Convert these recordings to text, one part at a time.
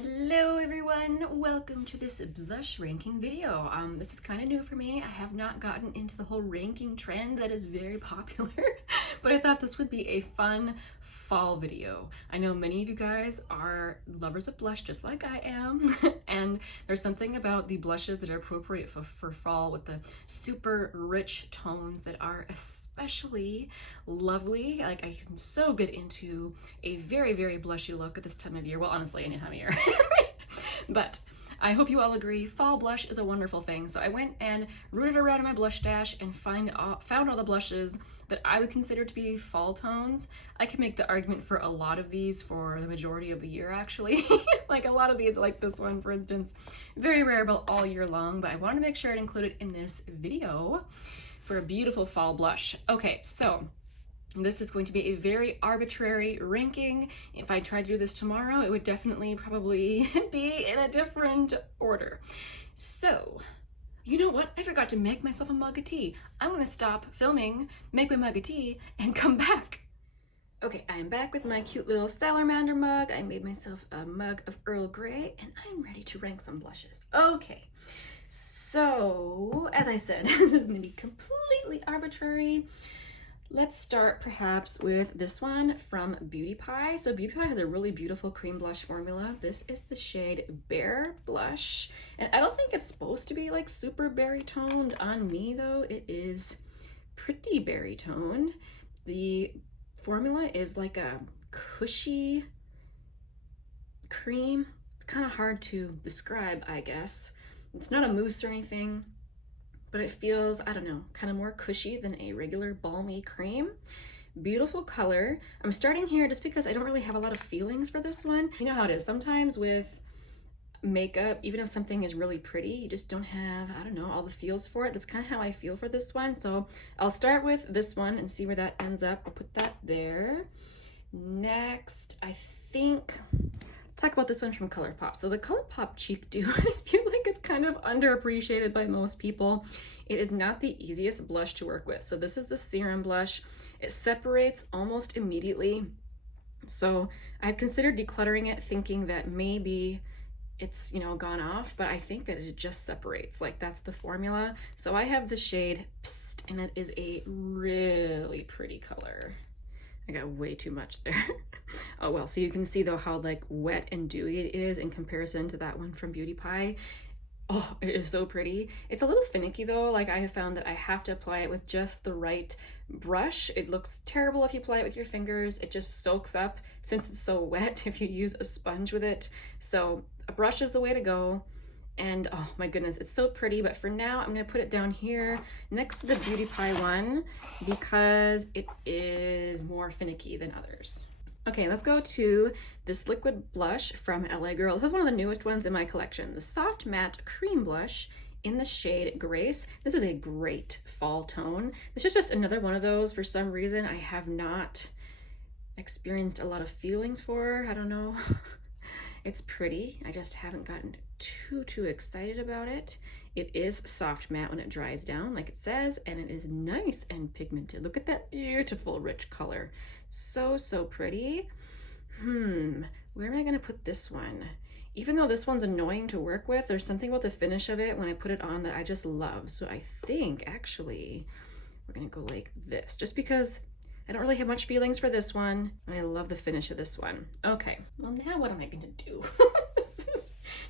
Hello everyone, welcome to this blush ranking video. This is kind of new for me. I have not gotten into the whole ranking trend that is very popular, but I thought this would be a fun fall video. I know many of you guys are lovers of blush just like I am, and there's something about the blushes that are appropriate for fall with the super rich tones that are especially lovely. Like, I can so get into a very, very blushy look at this time of year. Well, honestly, any time of year. But I hope you all agree, fall blush is a wonderful thing. So I went and rooted around in my blush stash and found all the blushes that I would consider to be fall tones. I can make the argument for a lot of these for the majority of the year, actually. Like a lot of these, like this one, for instance, very wearable all year long, but I wanted to make sure I'd include it in this video for a beautiful fall blush. Okay, so this is going to be a very arbitrary ranking. If I tried to do this tomorrow, it would definitely probably be in a different order. So, you know what? I forgot to make myself a mug of tea. I'm gonna stop filming, make my mug of tea, and come back. Okay, I am back with my cute little salamander mug. I made myself a mug of Earl Grey, and I'm ready to rank some blushes. Okay, so as I said, this is gonna be completely arbitrary. Let's start perhaps with this one from Beauty Pie. So Beauty Pie has a really beautiful cream blush formula. This is the shade Bare Blush. And I don't think it's supposed to be like super berry toned on me though. It is pretty berry toned. The formula is like a cushy cream. It's kind of hard to describe, I guess. It's not a mousse or anything, but it feels, I don't know, kind of more cushy than a regular balmy cream. Beautiful color. I'm starting here just because I don't really have a lot of feelings for this one. You know how it is sometimes with makeup, even if something is really pretty, you just don't have, I don't know, all the feels for it. That's kind of how I feel for this one. So I'll start with this one and see where that ends up. I'll put that there. Next, I think, talk about this one from Colourpop. So the Colourpop Cheek Dew, I feel like it's kind of underappreciated by most people. It is not the easiest blush to work with. So this is the serum blush. It separates almost immediately. So I've considered decluttering it, thinking that maybe it's, you know, gone off, but I think that it just separates. Like, that's the formula. So I have the shade Psst, and it is a really pretty color. I got way too much there. Oh well, so you can see though how like wet and dewy it is in comparison to that one from Beauty Pie. Oh, it is so pretty. It's a little finicky though. Like, I have found that I have to apply it with just the right brush. It looks terrible if you apply it with your fingers. It just soaks up since it's so wet if you use a sponge with it. So a brush is the way to go. And oh my goodness, it's so pretty. But for now, I'm gonna put it down here next to the Beauty Pie one because it is more finicky than others. Okay, let's go to this liquid blush from LA Girl. This is one of the newest ones in my collection. The Soft Matte Cream Blush in the shade Grace. This is a great fall tone. This is just another one of those, for some reason, I have not experienced a lot of feelings for. I don't know. It's pretty. I just haven't gotten too excited about it. It is soft matte when it dries down, like it says, and it is nice and pigmented. Look at that beautiful rich color. So pretty. Where am I gonna put this one? Even though this one's annoying to work with, there's something about the finish of it when I put it on that I just love. So I think actually we're gonna go like this, just because I don't really have much feelings for this one. I love the finish of this one. Okay, well now what am I gonna do?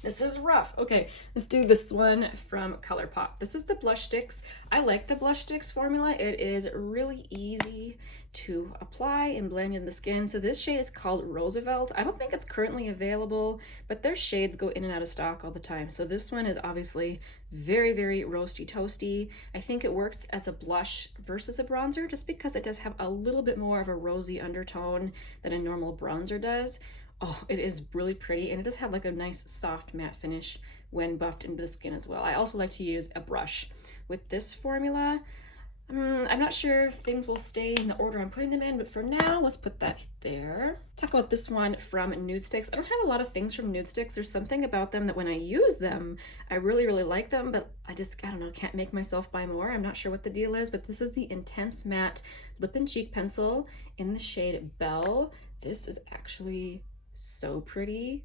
This is rough. Okay, let's do this one from Colourpop. This is the Blushstix. I like the Blushstix formula. It is really easy to apply and blend in the skin. So this shade is called Roosevelt. I don't think it's currently available, but their shades go in and out of stock all the time. So this one is obviously very roasty toasty. I think it works as a blush versus a bronzer just because it does have a little bit more of a rosy undertone than a normal bronzer does. Oh, it is really pretty, and it does have like a nice soft matte finish when buffed into the skin as well. I also like to use a brush with this formula. I'm not sure if things will stay in the order I'm putting them in, but for now, let's put that there. Talk about this one from Nudestix. I don't have a lot of things from Nudestix. There's something about them that when I use them, I really like them, but I don't know, can't make myself buy more. I'm not sure what the deal is, but this is the Intense Matte Lip and Cheek Pencil in the shade Belle. This is actually so pretty.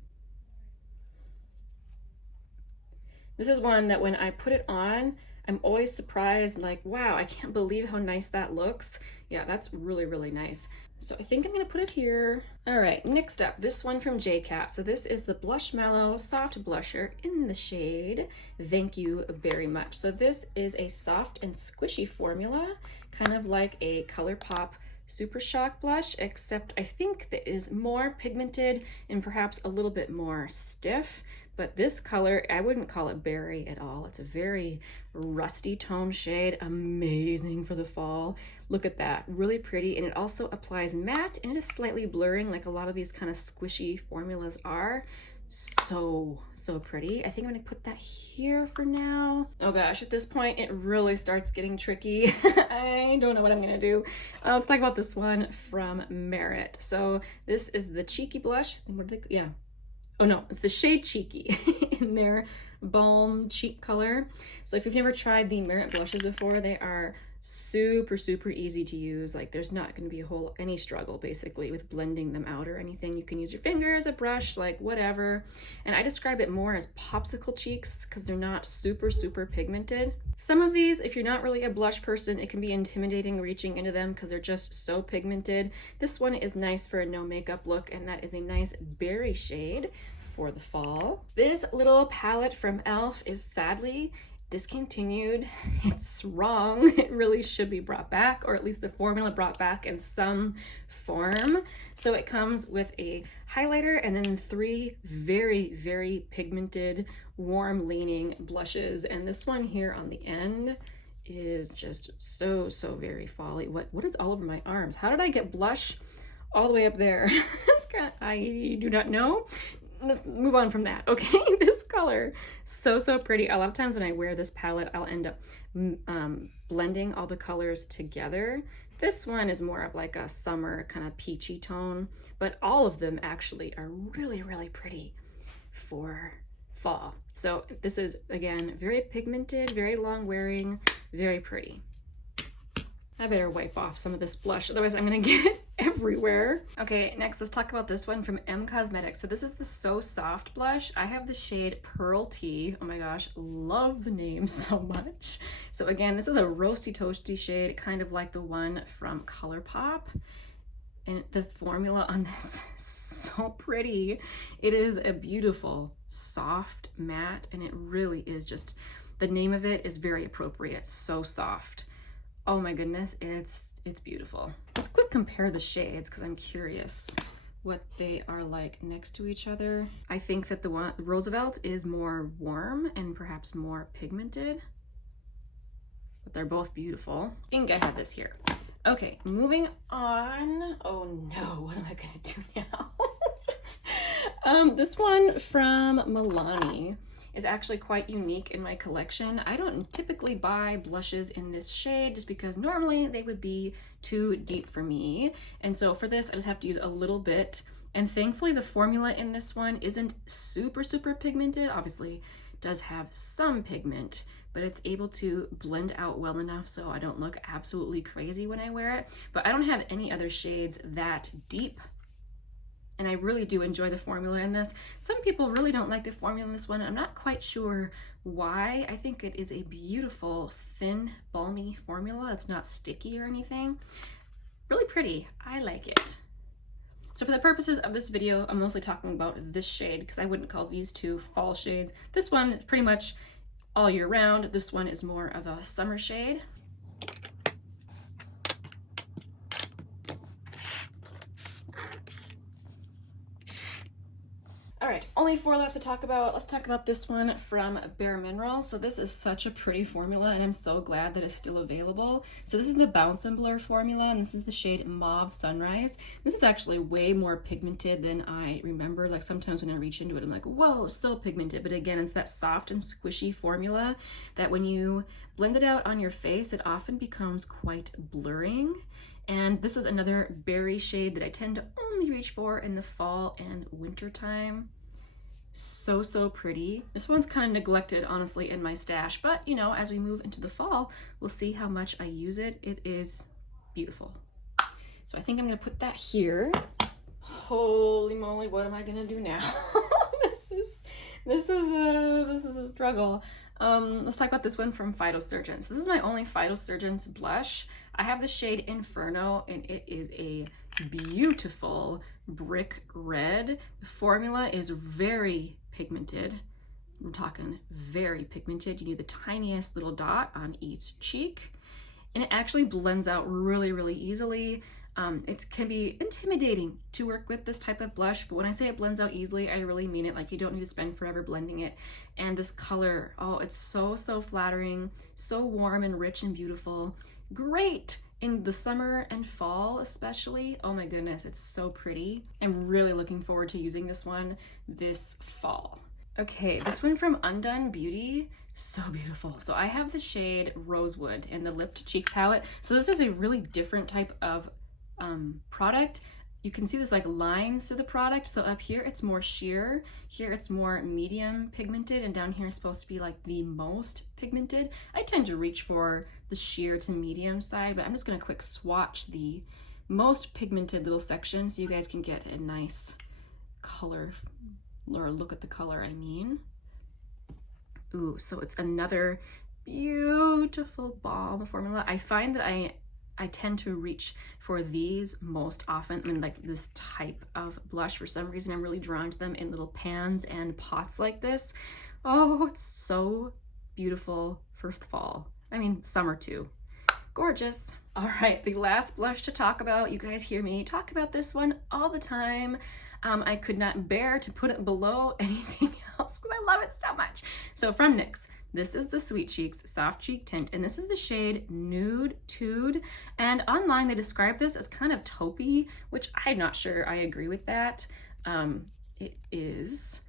This is one that when I put it on, I'm always surprised, like, wow, I can't believe how nice that looks. Yeah, that's really, really nice. So I think I'm gonna put it here. All right, next up, this one from J.Cat. So this is the Blushmallow Soft Blusher in the shade Thank You Very Much. So this is a soft and squishy formula, kind of like a Colourpop Super Shock blush, except I think that is more pigmented and perhaps a little bit more stiff. But this color, I wouldn't call it berry at all. It's a very rusty tone shade, amazing for the fall. Look at that, really pretty. And it also applies matte and it is slightly blurring like a lot of these kind of squishy formulas are. So pretty. I think I'm gonna put that here for now. Oh gosh, at this point it really starts getting tricky. I don't know what I'm gonna do. Let's talk about this one from Merit. So this is the Cheeky blush. What did they, yeah. Oh no, it's the shade Cheeky in their balm cheek color. So if you've never tried the Merit blushes before, they are super easy to use. Like there's not going to be any struggle basically with blending them out or anything. You can use your fingers, a brush, like whatever. And I describe it more as popsicle cheeks because they're not super pigmented. Some of these, if you're not really a blush person, it can be intimidating reaching into them because they're just so pigmented. This one is nice for a no makeup look, and that is a nice berry shade for the fall. This little palette from e.l.f. is sadly discontinued. It's wrong. It really should be brought back, or at least the formula brought back in some form. So it comes with a highlighter and then 3 very pigmented, warm leaning blushes. And this one here on the end is just so very folly. What is all over my arms? How did I get blush all the way up there? I do not know. Let's move on from that. Okay, this color, so pretty. A lot of times when I wear this palette, I'll end up blending all the colors together. This one is more of like a summer kind of peachy tone, but all of them actually are really pretty for fall. So this is, again, very pigmented, very long wearing, very pretty. I better wipe off some of this blush, otherwise I'm gonna get it everywhere. Okay, next let's talk about this one from M Cosmetics. So this is the So Soft blush. I have the shade Pearl Tea. Oh my gosh, love the name so much. So again, this is a roasty toasty shade, kind of like the one from Colourpop. And the formula on this is so pretty. It is a beautiful, soft matte, and it really is just, the name of it is very appropriate, So Soft. Oh my goodness, it's beautiful. Let's quick compare the shades because I'm curious what they are like next to each other. I think that the one, Roosevelt, is more warm and perhaps more pigmented, but they're both beautiful. I think I have this here. Okay, moving on. Oh no, what am I gonna do now? This one from Milani is actually quite unique in my collection. I don't typically buy blushes in this shade just because normally they would be too deep for me. And so for this, I just have to use a little bit. And thankfully the formula in this one isn't super pigmented. Obviously it does have some pigment, but it's able to blend out well enough so I don't look absolutely crazy when I wear it. But I don't have any other shades that deep. And I really do enjoy the formula in this. Some people really don't like the formula in this one. I'm not quite sure why. I think it is a beautiful, thin, balmy formula. It's not sticky or anything. Really pretty. I like it. So for the purposes of this video, I'm mostly talking about this shade because I wouldn't call these two fall shades. This one is pretty much all year round. This one is more of a summer shade. All right, only 4 left to talk about. Let's talk about this one from Bare Minerals. So this is such a pretty formula, and I'm so glad that it's still available. So this is the Bounce and Blur formula, and this is the shade Mauve Sunrise. This is actually way more pigmented than I remember. Like sometimes when I reach into it, I'm like, whoa, so pigmented. But again, it's that soft and squishy formula that when you blend it out on your face, it often becomes quite blurring. And this is another berry shade that I tend to only reach for in the fall and winter time. So pretty. This one's kind of neglected, honestly, in my stash, but you know, as we move into the fall, we'll see how much I use it. It is beautiful. So I think I'm gonna put that here. Holy moly, what am I gonna do now? This is this is a struggle. Let's talk about this one from Phytosurgence. This is my only Phytosurgence blush. I have the shade Inferno, and it is a beautiful brick red. The formula is very pigmented. We're talking very pigmented. You need the tiniest little dot on each cheek, and it actually blends out really, really easily. It can be intimidating to work with this type of blush, but when I say it blends out easily, I really mean it. Like, you don't need to spend forever blending it. And this color, oh, it's so, so flattering, so warm and rich and beautiful. Great in the summer and fall especially. Oh my goodness, it's so pretty. I'm really looking forward to using this one this fall. Okay, this one from Undone Beauty, so beautiful. So I have the shade Rosewood in the Lip to Cheek palette. So this is a really different type of product. You can see there's like lines through the product. So up here it's more sheer, here it's more medium pigmented, and down here is supposed to be like the most pigmented. I tend to reach for the sheer to medium side, but I'm just gonna quick swatch the most pigmented little section so you guys can get a nice color, or look at the color, I mean. Ooh, so it's another beautiful balm formula. I find that I tend to reach for these most often. I mean, like this type of blush, for some reason I'm really drawn to them in little pans and pots like this. Oh, it's so beautiful for fall. I mean, summer too. Gorgeous. All right, the last blush to talk about. You guys hear me talk about this one all the time. I could not bear to put it below anything else because I love it so much. So from NYX, this is the Sweet Cheeks Soft Cheek Tint, and this is the shade Nude Tude. And online they describe this as kind of taupey, which I'm not sure I agree with that. It is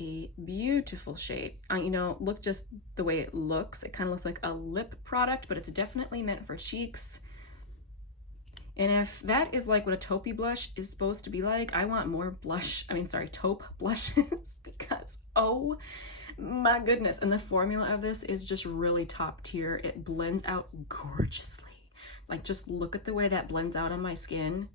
a beautiful shade. You know, look just the way it looks. It kind of looks like a lip product, but it's definitely meant for cheeks. And if that is like what a taupey blush is supposed to be like, I want more taupe blushes because, oh my goodness. And the formula of this is just really top tier. It blends out gorgeously. Like, just look at the way that blends out on my skin.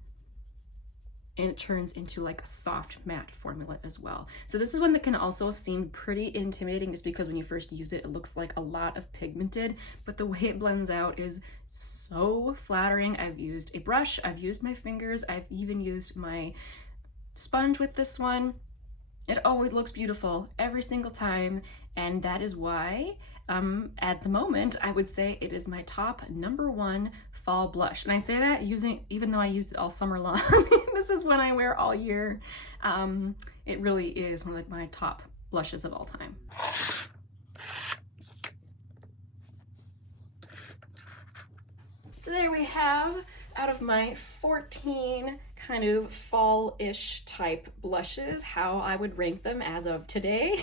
And it turns into like a soft matte formula as well. So this is one that can also seem pretty intimidating just because when you first use it, it looks like a lot of pigmented, but the way it blends out is so flattering. I've used a brush, I've used my fingers, I've even used my sponge with this one. It always looks beautiful every single time, and that is why at the moment I would say it is my top #1 fall blush. And I say that even though I used it all summer long. This is one I wear all year. It really is one of like my top blushes of all time. So there we have, out of my 14 kind of fall-ish type blushes, how I would rank them as of today.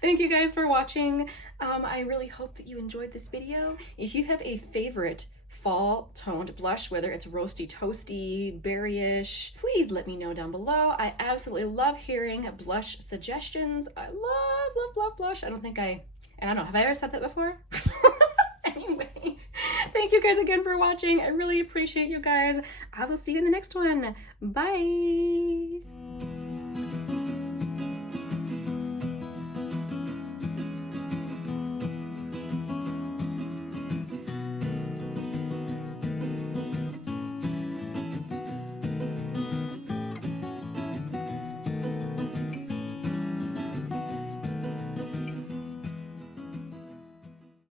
Thank you guys for watching. I really hope that you enjoyed this video. If you have a favorite fall toned blush, whether it's roasty toasty, berryish, please let me know down below. I absolutely love hearing blush suggestions. I love blush. I don't know, have I ever said that before? Anyway, thank you guys again for watching. I really appreciate you guys. I will see you in the next one. Bye.